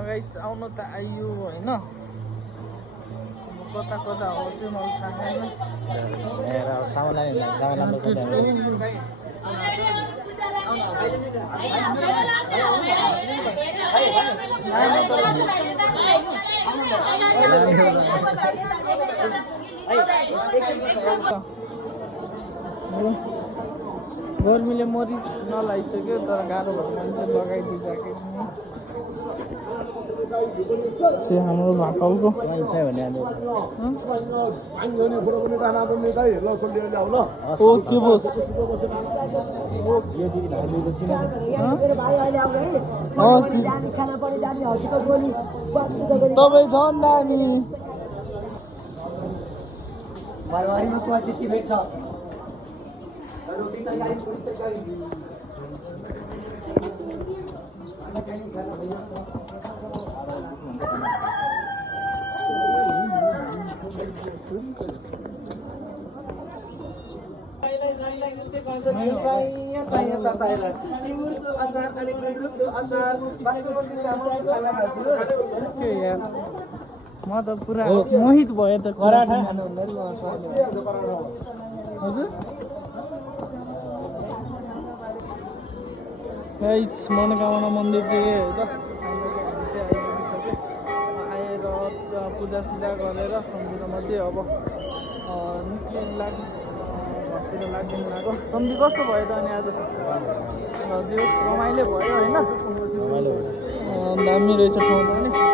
अगाडि आउनु त आइयो होइन कता कता हो चाहिँ मलाई थाहा छैन गर्मीले मरि नलाइसक्यो तर गाह्रो भयो भने चाहिँ लगाइदिन्छ कि हाम्रो भाकलको ओ के बोस तपाईँ झन् दामी म त पुरा मोहित भयो त पराठा खानु हजुर मनोकामना मन्दिर चाहिँ आएर पूजासुजा गरेर सम्झिनमा चाहिँ अब निक्लिनु लाग्नु घरतिर लाग्दिनु लाग्यो सम्झि कस्तो भयो त अनि आज हजुर रमाइलो भयो होइन दामी रहेछ ठाउँ पनि